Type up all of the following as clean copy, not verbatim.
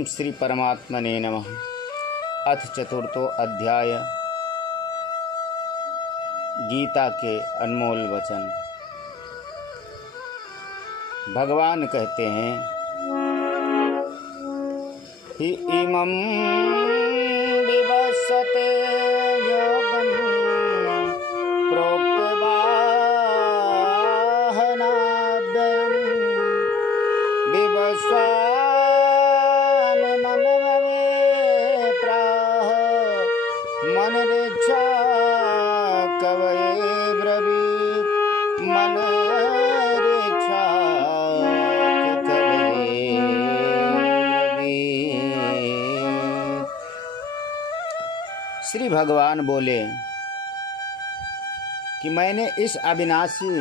ओम श्री परमात्मने नमः। अथ चतुर्थो अध्याय। गीता के अनमोल वचन। भगवान कहते हैं, हि इमं विवस्वते योगं प्रोक्तवाहनाद्वयं विवस्वान् मनममे प्राह मनरिच्छा कवये ब्रवीत् मनरिच्छा कवये ब्रवीत्। श्री भगवान बोले कि मैंने इस अविनाशी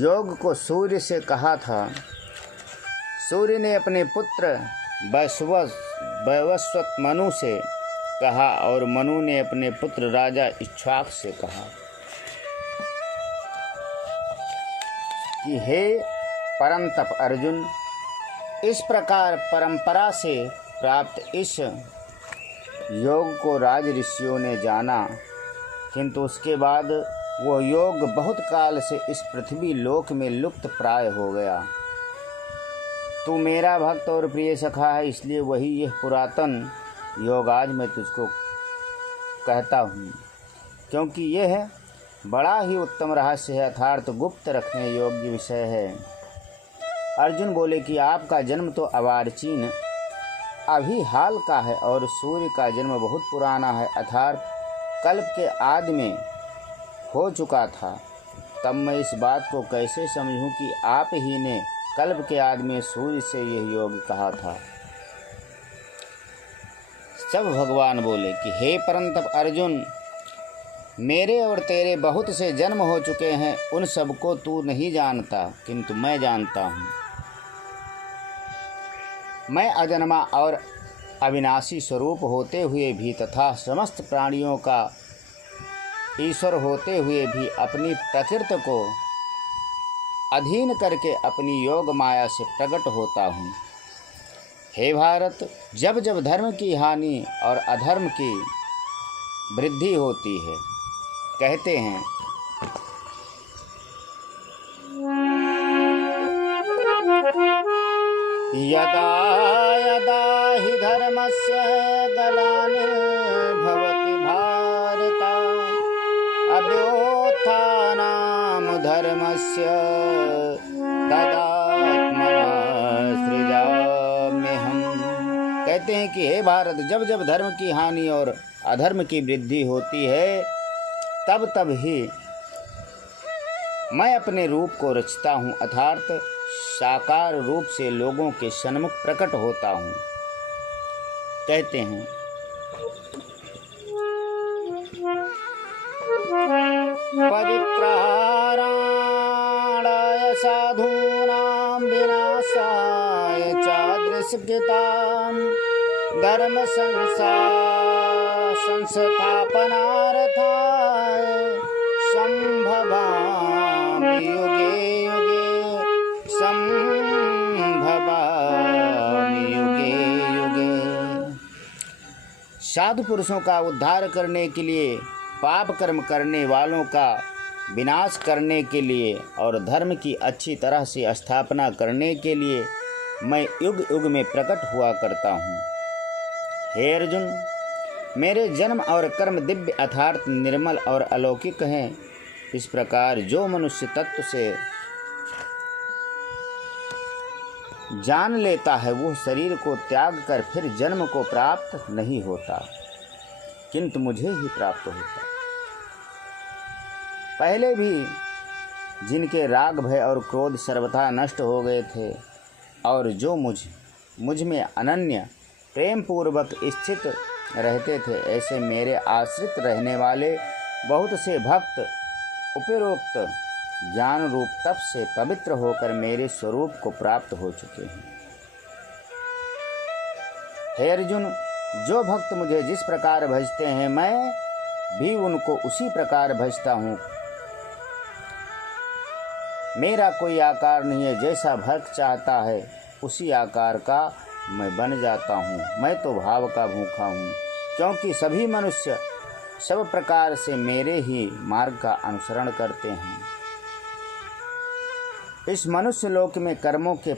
योग को सूर्य से कहा था। सूर्य ने अपने पुत्र वैवस्वत मनु से कहा और मनु ने अपने पुत्र राजा इक्ष्वाक से कहा कि हे परंतप अर्जुन, इस प्रकार परंपरा से प्राप्त इस योग को राज ऋषियों ने जाना, किंतु उसके बाद वो योग बहुत काल से इस पृथ्वी लोक में लुप्त प्राय हो गया। तू मेरा भक्त और प्रिय सखा है, इसलिए वही यह पुरातन योग आज मैं तुझको कहता हूँ, क्योंकि यह बड़ा ही उत्तम रहस्य है, अर्थात गुप्त रखने योग्य विषय है। अर्जुन बोले कि आपका जन्म तो अवार्चीन अभी हाल का है और सूर्य का जन्म बहुत पुराना है, अर्थात कल्प के आदि में हो चुका था। तब मैं इस बात को कैसे समझूं कि आप ही ने कल्प के आदि में सूर्य से यह योग कहा था। सब भगवान बोले कि हे परंतप अर्जुन, मेरे और तेरे बहुत से जन्म हो चुके हैं, उन सबको तू नहीं जानता, किंतु मैं जानता हूँ। मैं अजन्मा और अविनाशी स्वरूप होते हुए भी तथा समस्त प्राणियों का ईश्वर होते हुए भी अपनी प्रकृति को अधीन करके अपनी योग माया से प्रकट होता हूँ। हे भारत, जब जब धर्म की हानि और अधर्म की वृद्धि होती है, कहते हैं यदा यदा हि धर्मस्य ग्लानिर्भवति भारत अभ्युत्थानं धर्मस्य तदात्मनः सृजाम्यहम्। कहते हैं कि हे भारत, जब जब धर्म की हानि और अधर्म की वृद्धि होती है, तब तब ही मैं अपने रूप को रचता हूँ, अर्थात साकार रूप से लोगों के सन्मुख प्रकट होता हूँ। कहते हैं परित्राणाय साधूनां विनाशाय चादृशकृतां धर्म संस्थापनार्थाय संभवामि युगे युगे संभवामि युगे युगे। साधु पुरुषों का उद्धार करने के लिए, पाप कर्म करने वालों का विनाश करने के लिए और धर्म की अच्छी तरह से स्थापना करने के लिए मैं युग युग में प्रकट हुआ करता हूँ। हे अर्जुन, मेरे जन्म और कर्म दिव्य अर्थात निर्मल और अलौकिक हैं। इस प्रकार जो मनुष्य तत्व से जान लेता है, वो शरीर को त्याग कर फिर जन्म को प्राप्त नहीं होता, किंतु मुझे ही प्राप्त होता। पहले भी जिनके राग भय और क्रोध सर्वथा नष्ट हो गए थे और जो मुझ में अनन्य प्रेम पूर्वक स्थित रहते थे, ऐसे मेरे आश्रित रहने वाले बहुत से भक्त उपरोक्त ज्ञान रूप तप से पवित्र होकर मेरे स्वरूप को प्राप्त हो चुके हैं। हे अर्जुन, जो भक्त मुझे जिस प्रकार भजते हैं, मैं भी उनको उसी प्रकार भजता हूँ। मेरा कोई आकार नहीं है, जैसा भक्त चाहता है उसी आकार का मैं बन जाता हूँ। मैं तो भाव का भूखा हूँ, क्योंकि सभी मनुष्य सब प्रकार से मेरे ही मार्ग का अनुसरण करते हैं। इस मनुष्य लोक में कर्मों के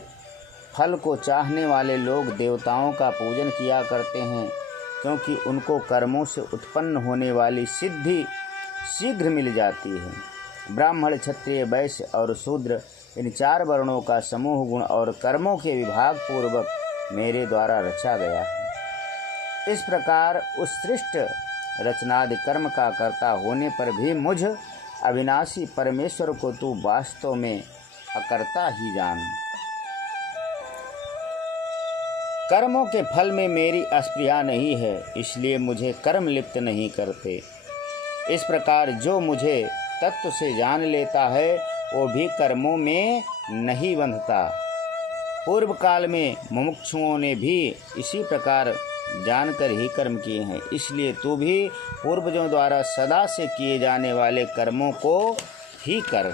फल को चाहने वाले लोग देवताओं का पूजन किया करते हैं, क्योंकि उनको कर्मों से उत्पन्न होने वाली सिद्धि शीघ्र मिल जाती है। ब्राह्मण, क्षत्रिय, वैश्य और शूद्र, इन 4 वर्णों का समूह गुण और कर्मों के विभाग पूर्वक मेरे द्वारा रचा गया है। इस प्रकार उस सृष्ट रचनादि कर्म का कर्ता होने पर भी मुझ अविनाशी परमेश्वर को तू वास्तव में अकर्ता ही जान। कर्मों के फल में मेरी अस्पृहा नहीं है, इसलिए मुझे कर्म लिप्त नहीं करते। इस प्रकार जो मुझे तत्व से जान लेता है वो भी कर्मों में नहीं बंधता। पूर्व काल में मुमुक्षुओं ने भी इसी प्रकार जानकर ही कर्म किए हैं, इसलिए तू भी पूर्वजों द्वारा सदा से किए जाने वाले कर्मों को ही कर।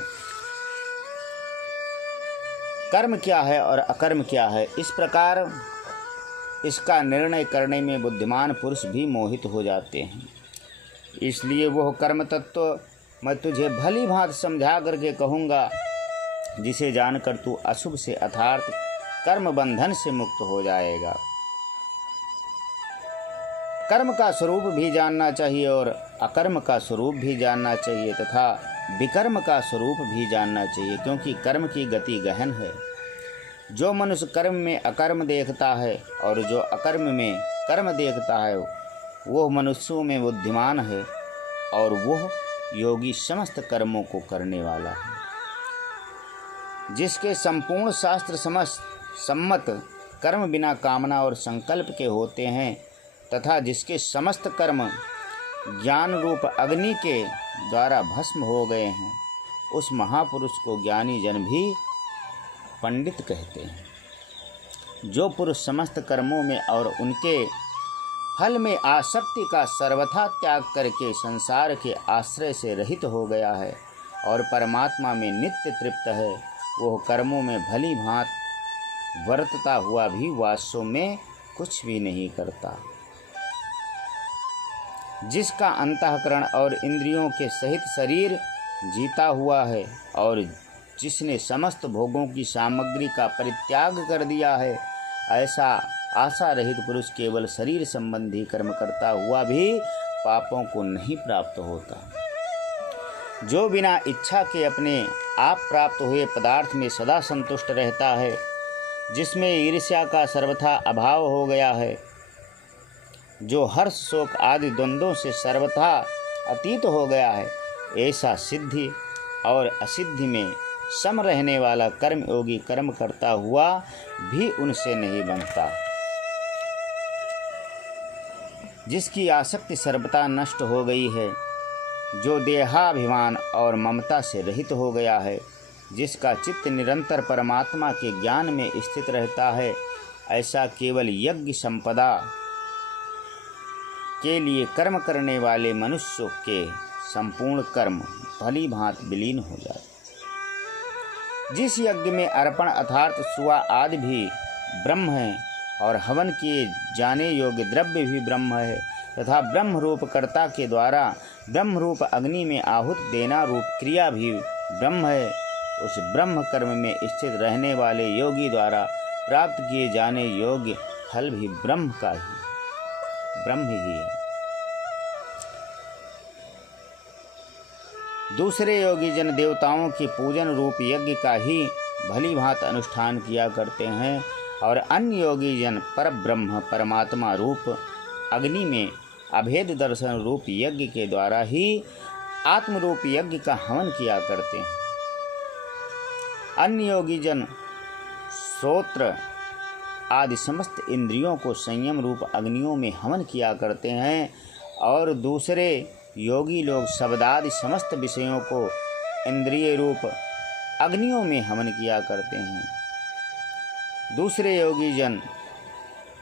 कर्म क्या है और अकर्म क्या है, इस प्रकार इसका निर्णय करने में बुद्धिमान पुरुष भी मोहित हो जाते हैं। इसलिए वह कर्म तत्व मैं तुझे भली भांति समझा करके कहूँगा, जिसे जानकर तू अशुभ से अर्थात कर्म बंधन से मुक्त हो जाएगा। कर्म का स्वरूप भी जानना चाहिए और अकर्म का स्वरूप भी जानना चाहिए तथा विकर्म का स्वरूप भी जानना चाहिए, क्योंकि कर्म की गति गहन है। जो मनुष्य कर्म में अकर्म देखता है और जो अकर्म में कर्म देखता है वह मनुष्यों में बुद्धिमान है और वह योगी समस्त कर्मों को करने वाला है। जिसके संपूर्ण शास्त्र सम्मत कर्म बिना कामना और संकल्प के होते हैं तथा जिसके समस्त कर्म ज्ञान रूप अग्नि के द्वारा भस्म हो गए हैं, उस महापुरुष को ज्ञानी जन भी पंडित कहते हैं। जो पुरुष समस्त कर्मों में और उनके फल में आसक्ति का सर्वथा त्याग करके संसार के आश्रय से रहित हो गया है और परमात्मा में नित्य तृप्त है, वह कर्मों में भली भांति वर्तता हुआ भी वास्तव में कुछ भी नहीं करता। जिसका अंतःकरण और इंद्रियों के सहित शरीर जीता हुआ है और जिसने समस्त भोगों की सामग्री का परित्याग कर दिया है, ऐसा आशा रहित पुरुष केवल शरीर संबंधी कर्म करता हुआ भी पापों को नहीं प्राप्त होता। जो बिना इच्छा के अपने आप प्राप्त हुए पदार्थ में सदा संतुष्ट रहता है, जिसमें ईर्ष्या का सर्वथा अभाव हो गया है, जो हर्ष शोक आदि द्वंद्वों से सर्वथा अतीत हो गया है, ऐसा सिद्धि और असिद्धि में सम रहने वाला कर्म योगी कर्म करता हुआ भी उनसे नहीं बनता। जिसकी आसक्ति सर्वथा नष्ट हो गई है, जो देहाभिमान और ममता से रहित हो गया है, जिसका चित्त निरंतर परमात्मा के ज्ञान में स्थित रहता है, ऐसा केवल यज्ञ संपदा के लिए कर्म करने वाले मनुष्यों के संपूर्ण कर्म भली भांति विलीन हो जाते। जिस यज्ञ में अर्पण अर्थात सुआ आदि भी ब्रह्म है और हवन किए जाने योग्य द्रव्य भी ब्रह्म है तथा ब्रह्म रूप कर्ता के द्वारा ब्रह्म रूप अग्नि में आहुत देना रूप क्रिया भी ब्रह्म है, उस ब्रह्म कर्म में स्थित रहने वाले योगी द्वारा प्राप्त किए जाने योग्य फल भी ब्रह्म ही है। दूसरे योगी जन देवताओं की पूजन रूप यज्ञ का ही भली भांति अनुष्ठान किया करते हैं और अन्य योगी जन परब्रह्म परमात्मा रूप अग्नि में अभेद दर्शन रूप यज्ञ के द्वारा ही आत्म रूप यज्ञ का हवन किया करते हैं। अन्य योगी जन श्रोत्र आदि समस्त इंद्रियों को संयम रूप अग्नियों में हवन किया करते हैं और दूसरे योगी लोग शब्दादि समस्त विषयों को इंद्रिय रूप अग्नियों में हवन किया करते हैं। दूसरे योगी जन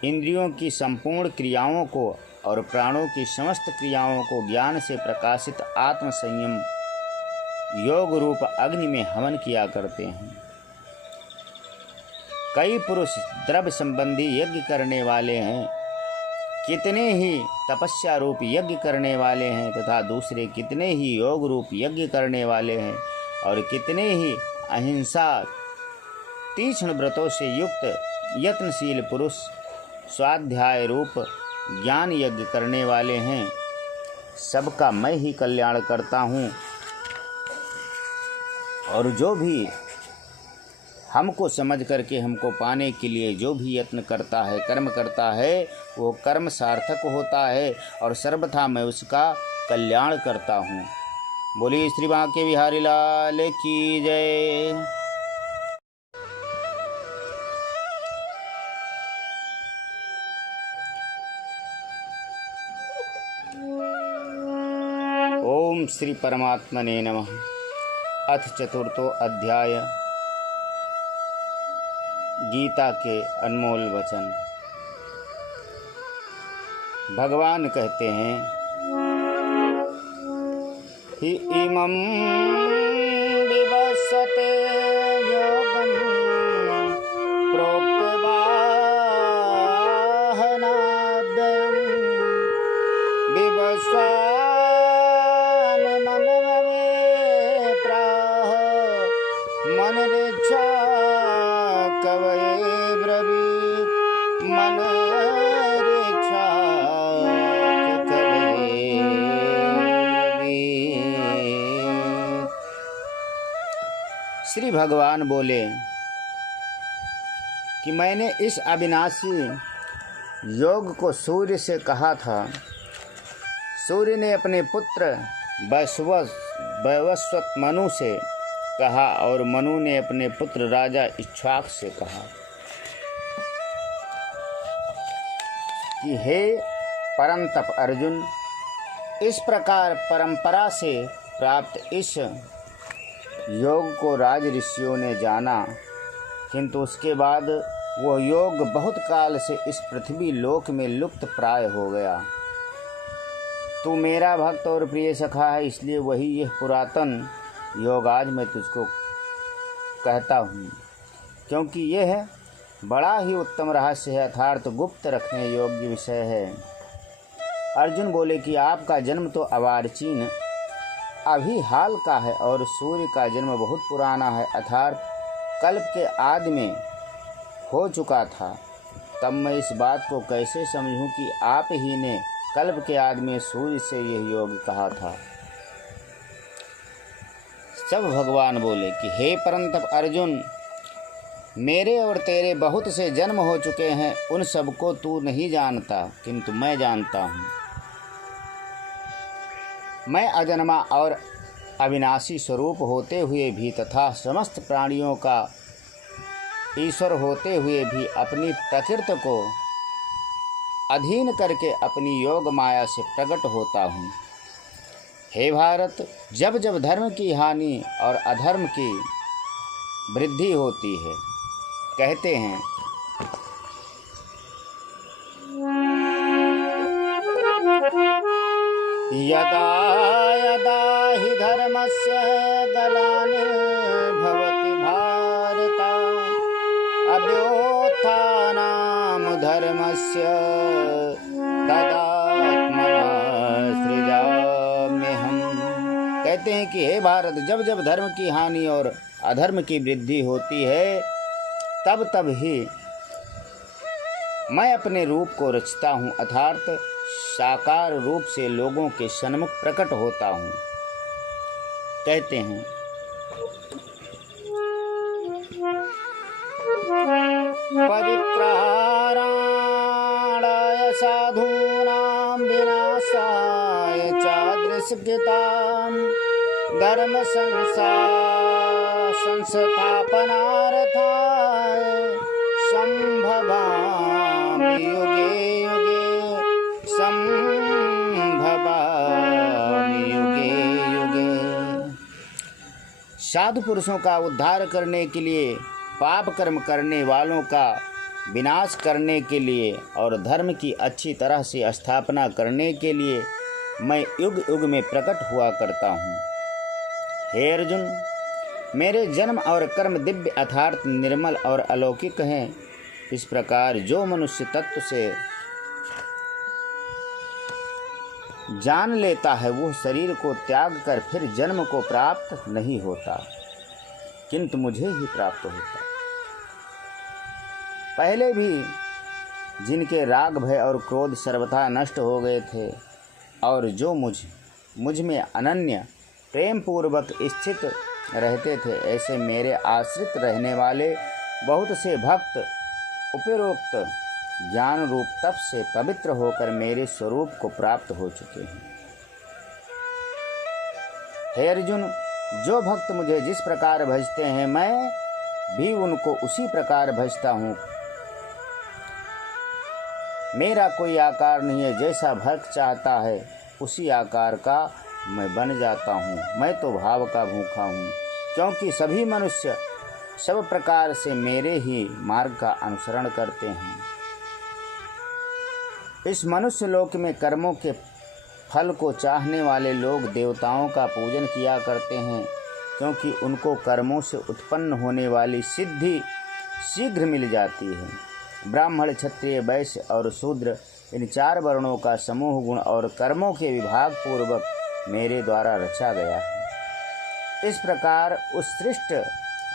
इंद्रियों की संपूर्ण क्रियाओं को और प्राणों की समस्त क्रियाओं को ज्ञान से प्रकाशित आत्म संयम योग रूप अग्नि में हवन किया करते हैं। कई पुरुष द्रव्य संबंधी यज्ञ करने वाले हैं, कितने ही तपस्या रूप यज्ञ करने वाले हैं तथा दूसरे कितने ही योग रूप यज्ञ करने वाले हैं, और कितने ही अहिंसा तीक्ष्ण व्रतों से युक्त यत्नशील पुरुष स्वाध्याय रूप ज्ञान यज्ञ करने वाले हैं। सबका मैं ही कल्याण करता हूँ, और जो भी हमको समझ करके हमको पाने के लिए जो भी यत्न करता है, कर्म करता है, वो कर्म सार्थक होता है और सर्वथा मैं उसका कल्याण करता हूँ। बोलिए श्री बांके बिहारी लाल की जय। ओम श्री परमात्मने नमः। अथ चतुर्थो अध्याय। गीता के अनमोल वचन। भगवान कहते हैं, हि इमं विवस्वते योगं प्रोक्तवाहनाभ्यं विवस्वान् मनवे प्राह मनरिच्छा कवये ब्रवीत् मनरिच्छा कवये ब्रवीत्। श्री भगवान बोले कि मैंने इस अविनाशी योग को सूर्य से कहा था। सूर्य ने अपने पुत्र वैवस्वत मनु से कहा और मनु ने अपने पुत्र राजा इक्ष्वाक से कहा कि हे परंतप अर्जुन, इस प्रकार परंपरा से प्राप्त इस योग को राज ऋषियों ने जाना, किंतु उसके बाद वो योग बहुत काल से इस पृथ्वी लोक में लुप्त प्राय हो गया। तू मेरा भक्त और प्रिय सखा है, इसलिए वही यह पुरातन योग आज मैं तुझको कहता हूँ, क्योंकि यह बड़ा ही उत्तम रहस्य है, अर्थात गुप्त रखने योग्य विषय है। अर्जुन बोले कि आपका जन्म तो अवार्चीन अभी हाल का है और सूर्य का जन्म बहुत पुराना है, अर्थात कल्प के आदि में हो चुका था। तब मैं इस बात को कैसे समझूं कि आप ही ने कल्प के आदि में सूर्य से यह योग कहा था। सब भगवान बोले कि हे परंतप अर्जुन, मेरे और तेरे बहुत से जन्म हो चुके हैं, उन सबको तू नहीं जानता, किंतु मैं जानता हूँ। मैं अजन्मा और अविनाशी स्वरूप होते हुए भी तथा समस्त प्राणियों का ईश्वर होते हुए भी अपनी प्रकृति को अधीन करके अपनी योग माया से प्रकट होता हूँ। हे भारत, जब जब धर्म की हानि और अधर्म की वृद्धि होती है, कहते हैं यदा यदा हि धर्मस्य ग्लानिर्भवति भारत अभ्युत्थानं धर्मस्य तदात्मनासृजाम्यहम्। कहते हैं कि हे भारत, जब जब धर्म की हानि और अधर्म की वृद्धि होती है, तब तब ही मैं अपने रूप को रचता हूँ, अर्थात साकार रूप से लोगों के सन्मुख प्रकट होता हूँ। कहते हैं परित्राणाय साधूनां विनाशाय चादृशकृतां धर्म संस्थापनार्थाय संभवामि युगे युगे संभवामि युगे युगे। साधु पुरुषों का उद्धार करने के लिए, पाप कर्म करने वालों का विनाश करने के लिए और धर्म की अच्छी तरह से स्थापना करने के लिए मैं युग युग में प्रकट हुआ करता हूँ। हे अर्जुन, मेरे जन्म और कर्म दिव्य अर्थात निर्मल और अलौकिक हैं। इस प्रकार जो मनुष्य तत्व से जान लेता है वह शरीर को त्याग कर फिर जन्म को प्राप्त नहीं होता, किंतु मुझे ही प्राप्त होता। पहले भी जिनके राग भय और क्रोध सर्वथा नष्ट हो गए थे और जो मुझ में अनन्य प्रेम पूर्वक स्थित रहते थे, ऐसे मेरे आश्रित रहने वाले बहुत से भक्त उपरोक्त ज्ञान रूप तप से पवित्र होकर मेरे स्वरूप को प्राप्त हो चुके हैं। हे अर्जुन, जो भक्त मुझे जिस प्रकार भजते हैं मैं भी उनको उसी प्रकार भजता हूँ। मेरा कोई आकार नहीं है, जैसा भक्त चाहता है उसी आकार का मैं बन जाता हूँ। मैं तो भाव का भूखा हूँ, क्योंकि सभी मनुष्य सब प्रकार से मेरे ही मार्ग का अनुसरण करते हैं। इस मनुष्य लोक में कर्मों के फल को चाहने वाले लोग देवताओं का पूजन किया करते हैं, क्योंकि उनको कर्मों से उत्पन्न होने वाली सिद्धि शीघ्र मिल जाती है। ब्राह्मण, क्षत्रिय, वैश्य और शूद्र, इन 4 वर्णों का समूह गुण और कर्मों के विभाग पूर्वक मेरे द्वारा रचा गया है। इस प्रकार उस सृष्ट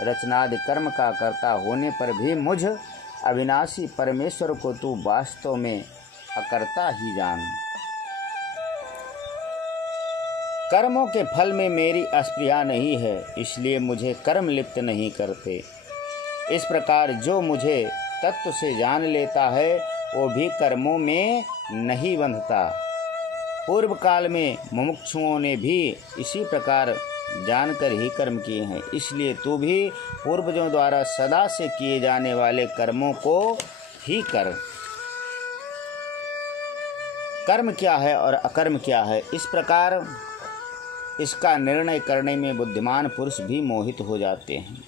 रचनादि कर्म का कर्ता होने पर भी मुझ अविनाशी परमेश्वर को तू वास्तव में अकर्ता ही जान। कर्मों के फल में मेरी अस्पृहा नहीं है, इसलिए मुझे कर्म लिप्त नहीं करते। इस प्रकार जो मुझे तत्व से जान लेता है वो भी कर्मों में नहीं बंधता। पूर्व काल में मुमुक्षुओं ने भी इसी प्रकार जानकर ही कर्म किए हैं, इसलिए तू भी पूर्वजों द्वारा सदा से किए जाने वाले कर्मों को ही कर। कर्म क्या है और अकर्म क्या है, इस प्रकार इसका निर्णय करने में बुद्धिमान पुरुष भी मोहित हो जाते हैं।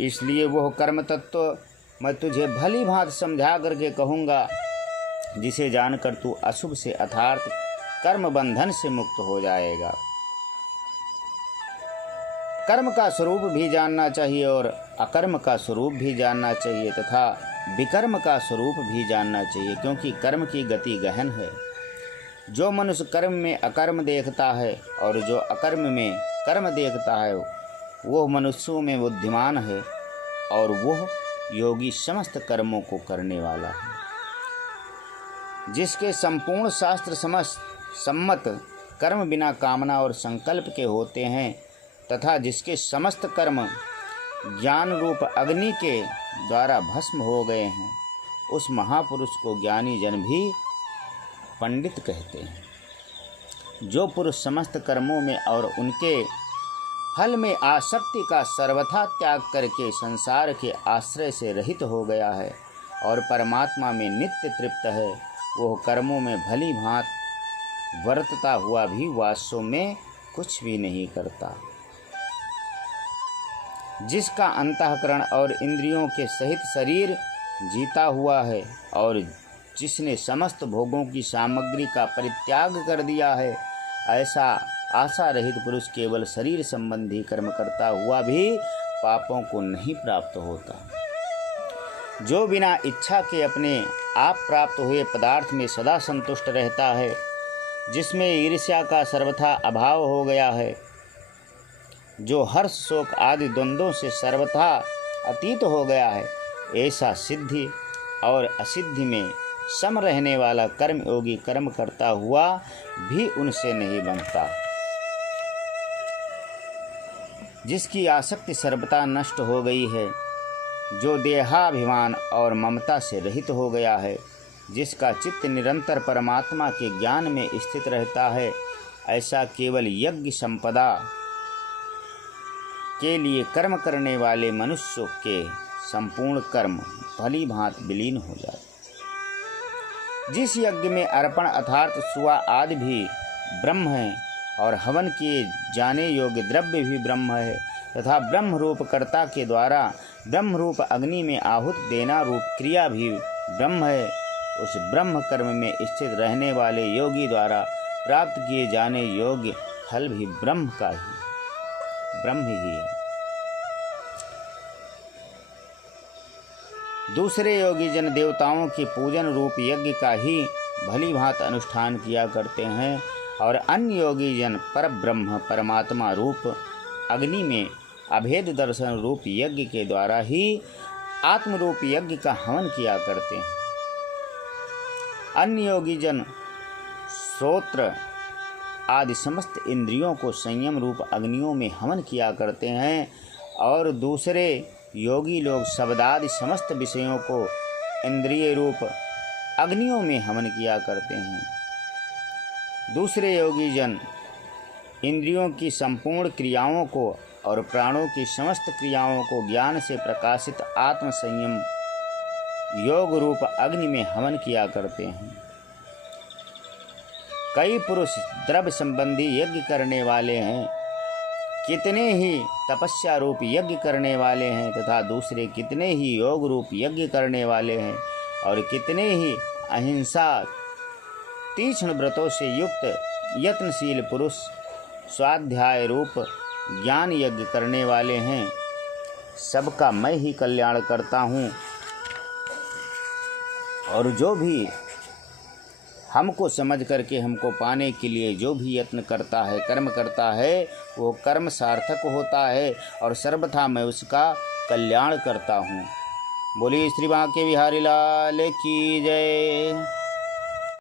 इसलिए वह कर्म तत्व मैं तुझे भली भांति समझा करके कहूँगा, जिसे जानकर तू अशुभ से अर्थात कर्म बंधन से मुक्त हो जाएगा। कर्म का स्वरूप भी जानना चाहिए और अकर्म का स्वरूप भी जानना चाहिए तथा विकर्म का स्वरूप भी जानना चाहिए, क्योंकि कर्म की गति गहन है। जो मनुष्य कर्म में अकर्म देखता है और जो अकर्म में कर्म देखता है वह मनुष्यों में बुद्धिमान है और वह योगी समस्त कर्मों को करने वाला है। जिसके संपूर्ण शास्त्र सम्मत कर्म बिना कामना और संकल्प के होते हैं तथा जिसके समस्त कर्म ज्ञान रूप अग्नि के द्वारा भस्म हो गए हैं, उस महापुरुष को ज्ञानी जन भी पंडित कहते हैं। जो पुरुष समस्त कर्मों में और उनके फल में आसक्ति का सर्वथा त्याग करके संसार के आश्रय से रहित हो गया है और परमात्मा में नित्य तृप्त है, वह कर्मों में भली भांति वर्तता हुआ भी वास्तव में कुछ भी नहीं करता। जिसका अंतःकरण और इंद्रियों के सहित शरीर जीता हुआ है और जिसने समस्त भोगों की सामग्री का परित्याग कर दिया है, ऐसा आशा रहित पुरुष केवल शरीर संबंधी कर्म करता हुआ भी पापों को नहीं प्राप्त होता। जो बिना इच्छा के अपने आप प्राप्त हुए पदार्थ में सदा संतुष्ट रहता है, जिसमें ईर्ष्या का सर्वथा अभाव हो गया है, जो हर्ष शोक आदि द्वंद्वों से सर्वथा अतीत हो गया है, ऐसा सिद्धि और असिद्धि में सम रहने वाला कर्म योगी कर्म करता हुआ भी उनसे नहीं बनता। जिसकी आसक्ति सर्वथा नष्ट हो गई है, जो देहाभिमान और ममता से रहित हो गया है, जिसका चित्त निरंतर परमात्मा के ज्ञान में स्थित रहता है, ऐसा केवल यज्ञ संपदा के लिए कर्म करने वाले मनुष्यों के संपूर्ण कर्म भली भांति विलीन हो जाते। जिस यज्ञ में अर्पण अर्थात सुआ आदि भी ब्रह्म है और हवन किए जाने योग्य द्रव्य भी ब्रह्म है तथा ब्रह्म रूप कर्ता के द्वारा ब्रह्म रूप अग्नि में आहुत देना रूप क्रिया भी ब्रह्म है, उस ब्रह्म कर्म में स्थित रहने वाले योगी द्वारा प्राप्त किए जाने योग्य फल भी ब्रह्म ही है। दूसरे योगी जन देवताओं के पूजन रूप यज्ञ का ही भली भांति अनुष्ठान किया करते हैं और अन्य योगी जन पर ब्रह्म परमात्मा रूप अग्नि में अभेद दर्शन रूप यज्ञ के द्वारा ही आत्म रूप यज्ञ का हवन किया करते हैं। अन्य योगी जन श्रोत्र आदि समस्त इंद्रियों को संयम रूप अग्नियों में हवन किया करते हैं और दूसरे योगी लोग शब्दादि समस्त विषयों को इंद्रिय रूप अग्नियों में हवन किया करते हैं। दूसरे योगी जन इंद्रियों की संपूर्ण क्रियाओं को और प्राणों की समस्त क्रियाओं को ज्ञान से प्रकाशित आत्म संयम योग रूप अग्नि में हवन किया करते हैं। कई पुरुष द्रव्य संबंधी यज्ञ करने वाले हैं, कितने ही तपस्या रूप यज्ञ करने वाले हैं तथा दूसरे कितने ही योग रूप यज्ञ करने वाले हैं और कितने ही अहिंसा तीक्ष्ण व्रतों से युक्त यत्नशील पुरुष स्वाध्याय रूप ज्ञान यज्ञ करने वाले हैं। सबका मैं ही कल्याण करता हूँ और जो भी हमको समझ करके हमको पाने के लिए जो भी यत्न करता है, कर्म करता है, वो कर्म सार्थक होता है और सर्वथा मैं उसका कल्याण करता हूँ। बोलिए श्री बांके बिहारी लाल की जय।